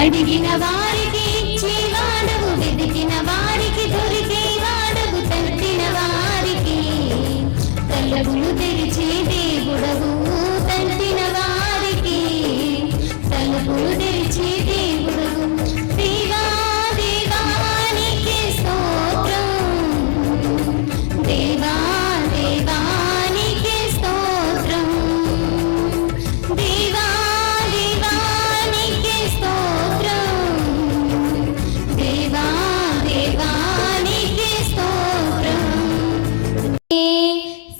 అడిగిన వారికి ఇచ్చేవాడవు, వెతికిన వారికి దొరికేవాడవు, తట్టిన వారికి తలుపులు తెరిచే దేవుడవు, తట్టిన వారికి తలుపులు తెరిచే దేవుడవు. దేవా దేవానికి స్తోత్రం, దేవా దేవానికి స్తోత్రం, దేవా దేవానికి స్తోత్రం, దేవా దేవానికి స్తోత్రం.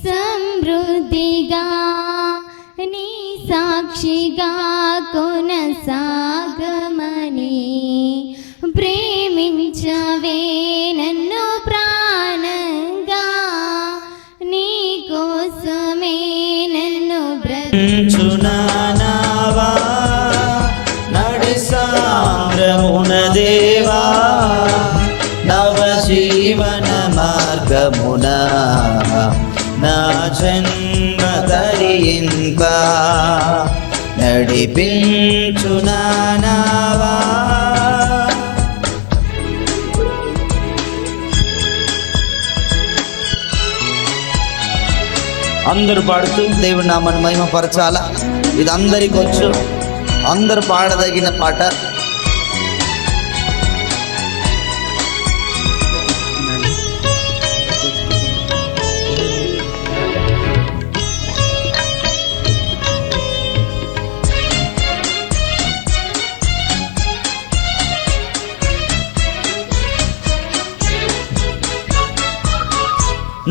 సమృద్ధిగా నీ సాక్షిగా కొనసాగమని ప్రేమించవే నన్ను ప్రాణంగా, నీ కోసమే నన్ను బ్రతుకుచున్నావా నడిసామ్రమున దేవా, నవ జీవన మార్గమున నా జన్మ తరింప నడిపించున్నావా. అందరూ పాడుతూ దేవుడి నామాన్ని మహిమపరచాలా. ఇది అందరికి వచ్చు, అందరూ పాడదగిన పాట.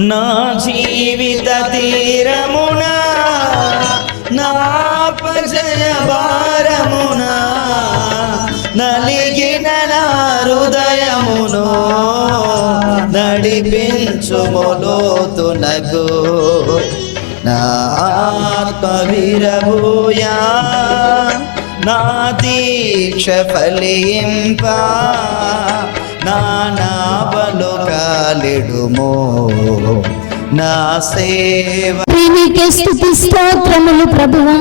నా జీవిత తీరమున నా పజయ భారమున నలిగిన నా హృదయమును నడిపించుము లోతునకు, నా ఆత్మ విరబూయా నా దీక్ష ఫలింప, నా నావలు కాలిడుమో నా సేవ. నీకే స్తుతి స్తోత్రములు ప్రభువా.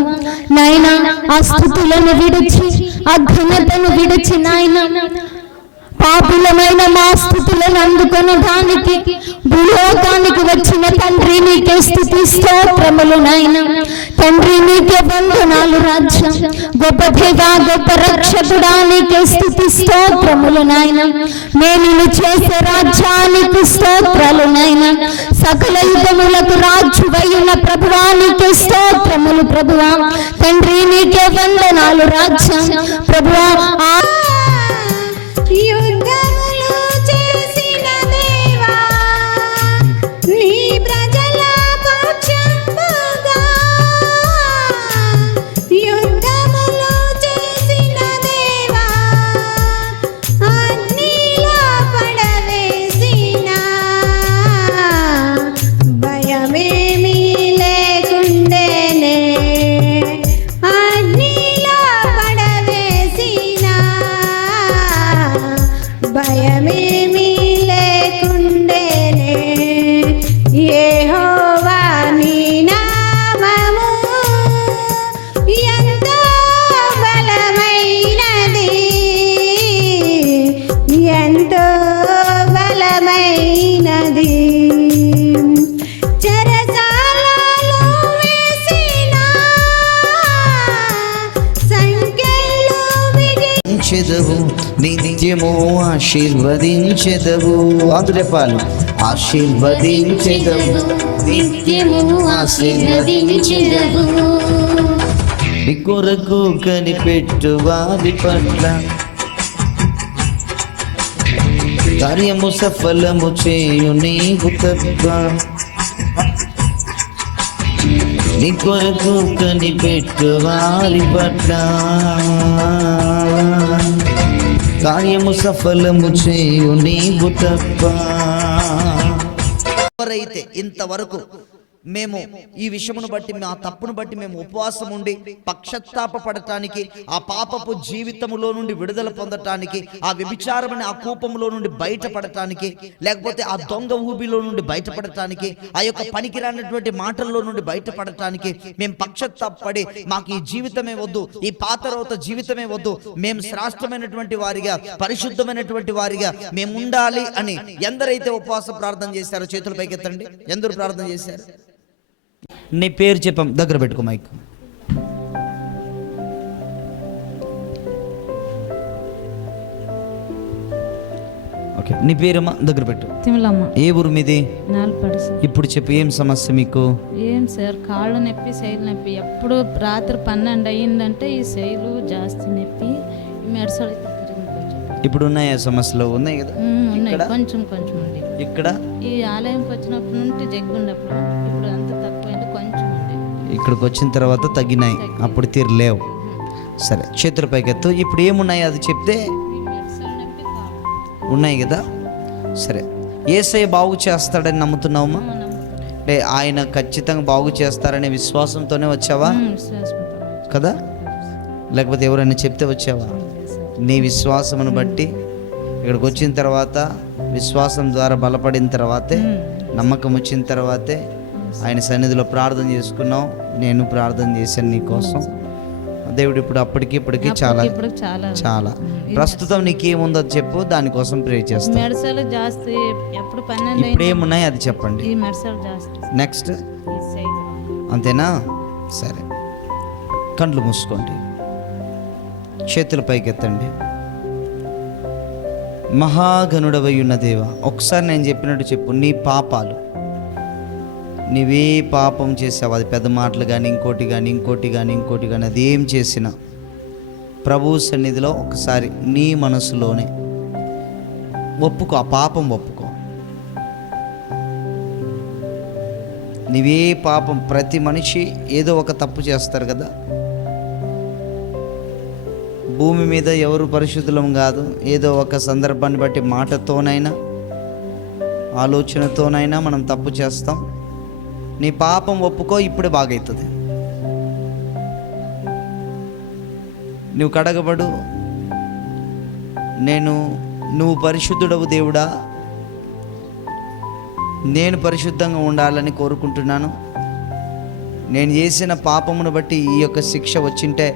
నాయనా ఆ స్తుతులను విడిచి, ఆ ఘనతను విడిచి నాయనా పాపులమైన మా స్థుతులను అందుకొనడానికి భూలోకానికి వచ్చిన తండ్రి నీకే స్తుతి స్తోత్రములు నాయన. తండ్రి నీకే వందనాలు రాజ్యం. గొప్ప దేవా, గొప్ప రక్షకుడా నీకే స్తుతి స్తోత్రములు నాయన. నేను చేసే రాజ్యానికి స్తోత్రాలు నాయన. సకల యుగములకు రాజువైన ప్రభువా నీకే స్తోత్రములు ప్రభువా. తండ్రి నీకే వందనాలు రాజ్యం ప్రభువా. యుద్ధములు చేసిన దేవా, నీ ప్రజల పక్షముగా. యుద్ధములు చేసిన దేవా, అగ్నిలో పడవేసిన భయమేమీ లేకుండేనే. అగ్నిలో పడవేసిన భయమేమీ లేకుండేనే. యెహోవా నీ నామము ఎంతో బలమైనది, ఎంతో బలమైనది. చెరసాలలో వేసిన సంకెళ్ళు చెదవు నిత్యము ఆశీర్వదించెదవు. అందురేపాలు ఆశీర్వదించెదవు, నిత్యము ఆశీర్వదించెదవు. నీ కొరకు కనిపెట్టు వారి పట్ల కార్యము సఫలము చేయు నీకు తప్ప. నీ కొరకు కనిపెట్టు వారి పట్ల కార్యము సఫలము చేయు నీకు తప్ప. ఎవరైతే ఇంతవరకు మేము ఈ విషయమును బట్టి మా తప్పును బట్టి మేము ఉపవాసం ఉండి పశ్చాత్తాప పడటానికి, ఆ పాపపు జీవితములో నుండి విడుదల పొందటానికి, ఆ వ్యభిచారమైన ఆ కూపంలో నుండి బయటపడటానికి, లేకపోతే ఆ దొంగ ఊబిలో నుండి బయటపడటానికి, ఆ యొక్క పనికిరానటువంటి మాటల్లో నుండి బయటపడటానికి మేము పశ్చాత్తాపడి మాకు ఈ జీవితమే వద్దు, ఈ పాత రోత జీవితమే వద్దు, మేము శ్రేష్టమైనటువంటి వారిగా, పరిశుద్ధమైనటువంటి వారిగా మేము ఉండాలి అని ఎందరైతే ఉపవాస ప్రార్థన చేశారో చేతుల పైకెత్తండి. ఎందరు ప్రార్థన చేశారు? నీ పేరు చెప్పాం, దగ్గర పెట్టుకో మైక్. ఓకే, నీ పేరమ్మా దగ్గర పెట్టు. తిమలమ్మ. ఏ ఊరు మీది? నాలుపడి. ఇప్పుడు చెప్పు, ఏం సమస్య మీకు? ఏం సార్, కాళ్ళు నొప్పి, శైలు నొప్పి. ఎప్పుడు రాత్రి 12 అయ్యిందంటే ఈ శైలు జాస్తి నొప్పి, మెడసలు ఇప్పుడు ఉన్నాయా సమస్యలు? ఉన్నాయి కదా, ఉన్నాయి. కొంచెం కొంచెం ఉంది. ఇక్కడ ఈ ఆలయంకి వచ్చినప్పటి నుండి జగ్గున్నప్పుడు, ఇప్పుడు అంత తక్కువైంది, కొంచెం ఉంది. ఇక్కడికి వచ్చిన తర్వాత తగ్గినాయి, అప్పుడు తీరలేవు. సరే, చేతుల పైకెత్తు. ఇప్పుడు ఏమున్నాయి అది చెప్తే. ఈ మెడసలు నొప్పి, కాళ్ళు ఉన్నాయి కదా. సరే, యేసయ్య బాగు చేస్తాడని నమ్ముతున్నావమ్మా? అంటే ఆయన ఖచ్చితంగా బాగు చేస్తారనే విశ్వాసంతోనే వచ్చావా కదా? లేకపోతే ఎవరైనా చెప్తే వచ్చావా? నీ విశ్వాసమును బట్టి ఇక్కడికి వచ్చిన తర్వాత, విశ్వాసం ద్వారా బలపడిన తర్వాతే, నమ్మకం వచ్చిన తర్వాతే ఆయన సన్నిధిలో ప్రార్థన చేసుకున్నావు. నేను ప్రార్థన చేశాను నీ కోసం. దేవుడు ఇప్పుడు అప్పటికి ఇప్పటికి చాలా చాలా ప్రస్తుతం నీకేముందో చెప్పు, దానికోసం ప్రే చేస్తాను. మెడసలు జాస్తి, ఎప్పుడు 12 ఇప్పుడు ఏమున్నాయి అది చెప్పండి. ఈ మెడసలు జాస్తి. నెక్స్ట్ అంతేనా? సరే, కండ్లు మూసుకోండి, చేతుల పైకెత్తండి. మహాగణుడవై ఉన్న దేవా, ఒకసారి నేను చెప్పినట్టు చెప్పు. నీ పాపాలు, నీవే పాపం చేసావు, అది పెద్ద మాటలు కానీ ఇంకోటి కానీ ఇంకోటి కానీ ఇంకోటి కానీ అది ఏం చేసినా ప్రభు సన్నిధిలో ఒకసారి నీ మనసులోనే ఒప్పుకో, ఆ పాపం ఒప్పుకో. నీవే పాపం, ప్రతి మనిషి ఏదో ఒక తప్పు చేస్తారు కదా. భూమి మీద ఎవరు పరిశుద్ధులం కాదు. ఏదో ఒక సందర్భాన్ని బట్టి మాటతోనైనా ఆలోచనతోనైనా మనం తప్పు చేస్తాం. నీ పాపం ఒప్పుకో, ఇప్పుడే బాగవుతుంది. నువ్వు కడగబడు. నువ్వు పరిశుద్ధుడవు దేవుడా, నేను పరిశుద్ధంగా ఉండాలని కోరుకుంటున్నాను. నేను చేసిన పాపమును బట్టి ఈ యొక్క శిక్ష వచ్చింటే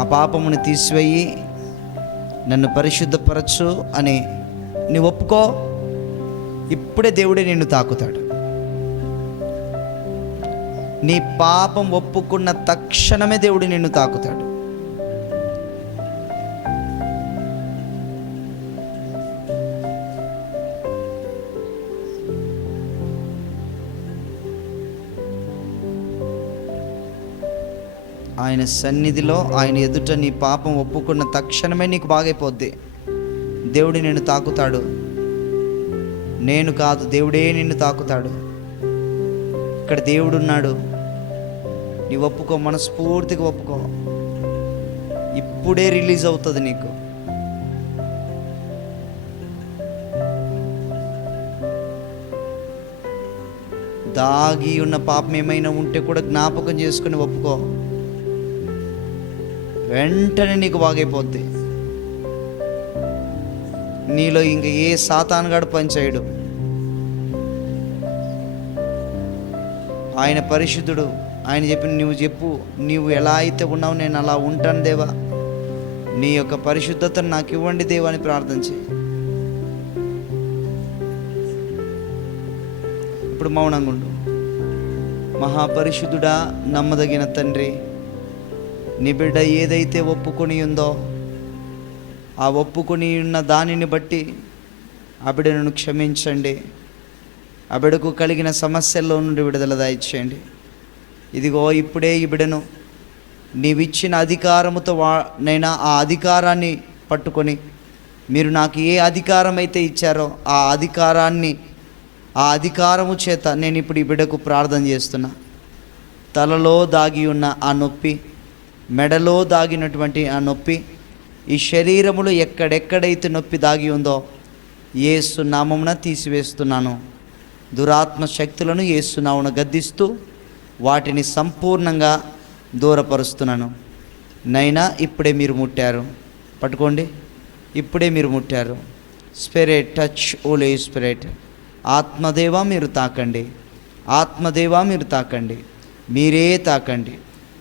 ఆ పాపమును తీసివేయి, నన్ను పరిశుద్ధపరచు అని నువ్వు ఒప్పుకో. ఇప్పుడే దేవుడే నిన్ను తాకుతాడు. నీ పాపం ఒప్పుకున్న తక్షణమే దేవుడు నిన్ను తాకుతాడు. ఆయన సన్నిధిలో, ఆయన ఎదుట నీ పాపం ఒప్పుకున్న తక్షణమే నీకు బాగైపోద్ది. దేవుడు నిన్ను తాకుతాడు. నేను కాదు, దేవుడే నిన్ను తాకుతాడు. ఇక్కడ దేవుడు ఉన్నాడు. నీ ఒప్పుకో, మనస్ఫూర్తిగా ఒప్పుకో. ఇప్పుడే రిలీజ్ అవుతుంది నీకు. దాగి ఉన్న పాపం ఏమైనా ఉంటే కూడా జ్ఞాపకం చేసుకుని ఒప్పుకో. వెంటనే నీకు బాగైపోద్ది. నీలో ఇంక ఏ సాతానుగాడు పనిచేయడు. ఆయన పరిశుద్ధుడు. ఆయన చెప్పిన నువ్వు చెప్పు, నీవు ఎలా అయితే ఉన్నావు నేను అలా ఉంటాను దేవా, నీ యొక్క పరిశుద్ధతను నాకు ఇవ్వండి దేవా అని ప్రార్థన చేయి. ఇప్పుడు మౌనంగా ఉండు. మహాపరిశుద్ధుడా, నమ్మదగిన తండ్రి, నీ బిడ్డ ఏదైతే ఒప్పుకొని ఉందో ఆ ఒప్పుకొని ఉన్న దానిని బట్టి ఆ బిడ్డను క్షమించండి. ఆ బిడ్డకు కలిగిన సమస్యల్లో నుండి విడుదల దయచేయండి. ఇదిగో ఇప్పుడే ఈ బిడ్డను నీవిచ్చిన అధికారముతో నైనా ఆ అధికారాన్ని పట్టుకొని, మీరు నాకు ఏ అధికారం అయితే ఇచ్చారో ఆ అధికారము చేత నేను ఇప్పుడు ఈ బిడ్డకు ప్రార్థన చేస్తున్నా. తలలో దాగి ఉన్న ఆ నొప్పి, మెడలో దాగినటువంటి ఆ నొప్పి, ఈ శరీరములో ఎక్కడెక్కడైతే నొప్పి దాగి ఉందో యేసు నామమున తీసివేస్తున్నాను. దురాత్మ శక్తులను యేసు నామమున గద్దిస్తూ వాటిని సంపూర్ణంగా దూరపరుస్తున్నాను. నైనా ఇప్పుడే మీరు ముట్టారు, పట్టుకోండి, ఇప్పుడే మీరు ముట్టారు. Spirit touch holy spirit. ఆత్మదేవా మీరు తాకండి, ఆత్మదేవా మీరు తాకండి, మీరే తాకండి.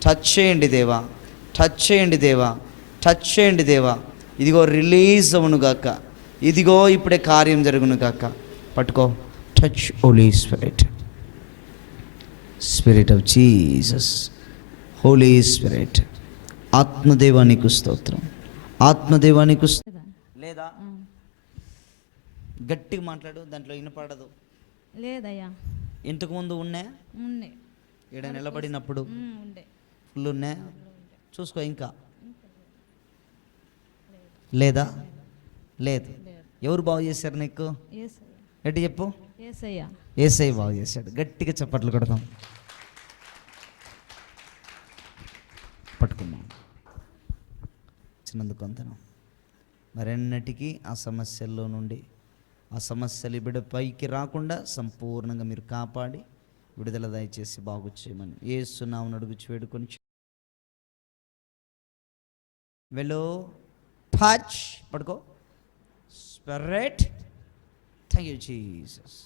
టచ్ చేయండి దేవా, టచ్ చేయండి దేవా, టచ్ చేయండి దేవా. ఇదిగో రిలీజ్ అవును గాక, ఇదిగో ఇప్పుడే కార్యం జరుగును గాక. పట్టుకో. Touch holy spirit, spirit of Jesus, holy spirit. ఆత్మదేవానికి స్తోత్రం, ఆత్మదేవానికి లేదా గట్టిగా మాట్లాడు, దాంట్లో వినపడదు. లేదయ్యా. ఇంతకుముందు ఉన్నాయా? ఉండే. ఇక్కడ నిలబడినప్పుడు ఉండే. ఫుల్ ఉన్నాయా? చూసుకో. ఇంకా లేదా? లేదు. ఎవరు బాగు చేశారు నీకు? గట్టి చెప్పు. యేసయ్య బాగు చేశాడు. గట్టిగా చప్పట్లు కొడదాం. పట్టుకున్నాం చిన్నందుకు అంతను. మరెన్నటికీ ఆ సమస్యల్లో నుండి, ఆ సమస్యలు బిడ్డ పైకి రాకుండా సంపూర్ణంగా మీరు కాపాడి విడుదల దయచేసి బాగు చేయమని యేసు నామమున అడుగుచు వేడుకొని వెలో. టచ్. పడుకో. స్పిరిట్. Thank you Jesus.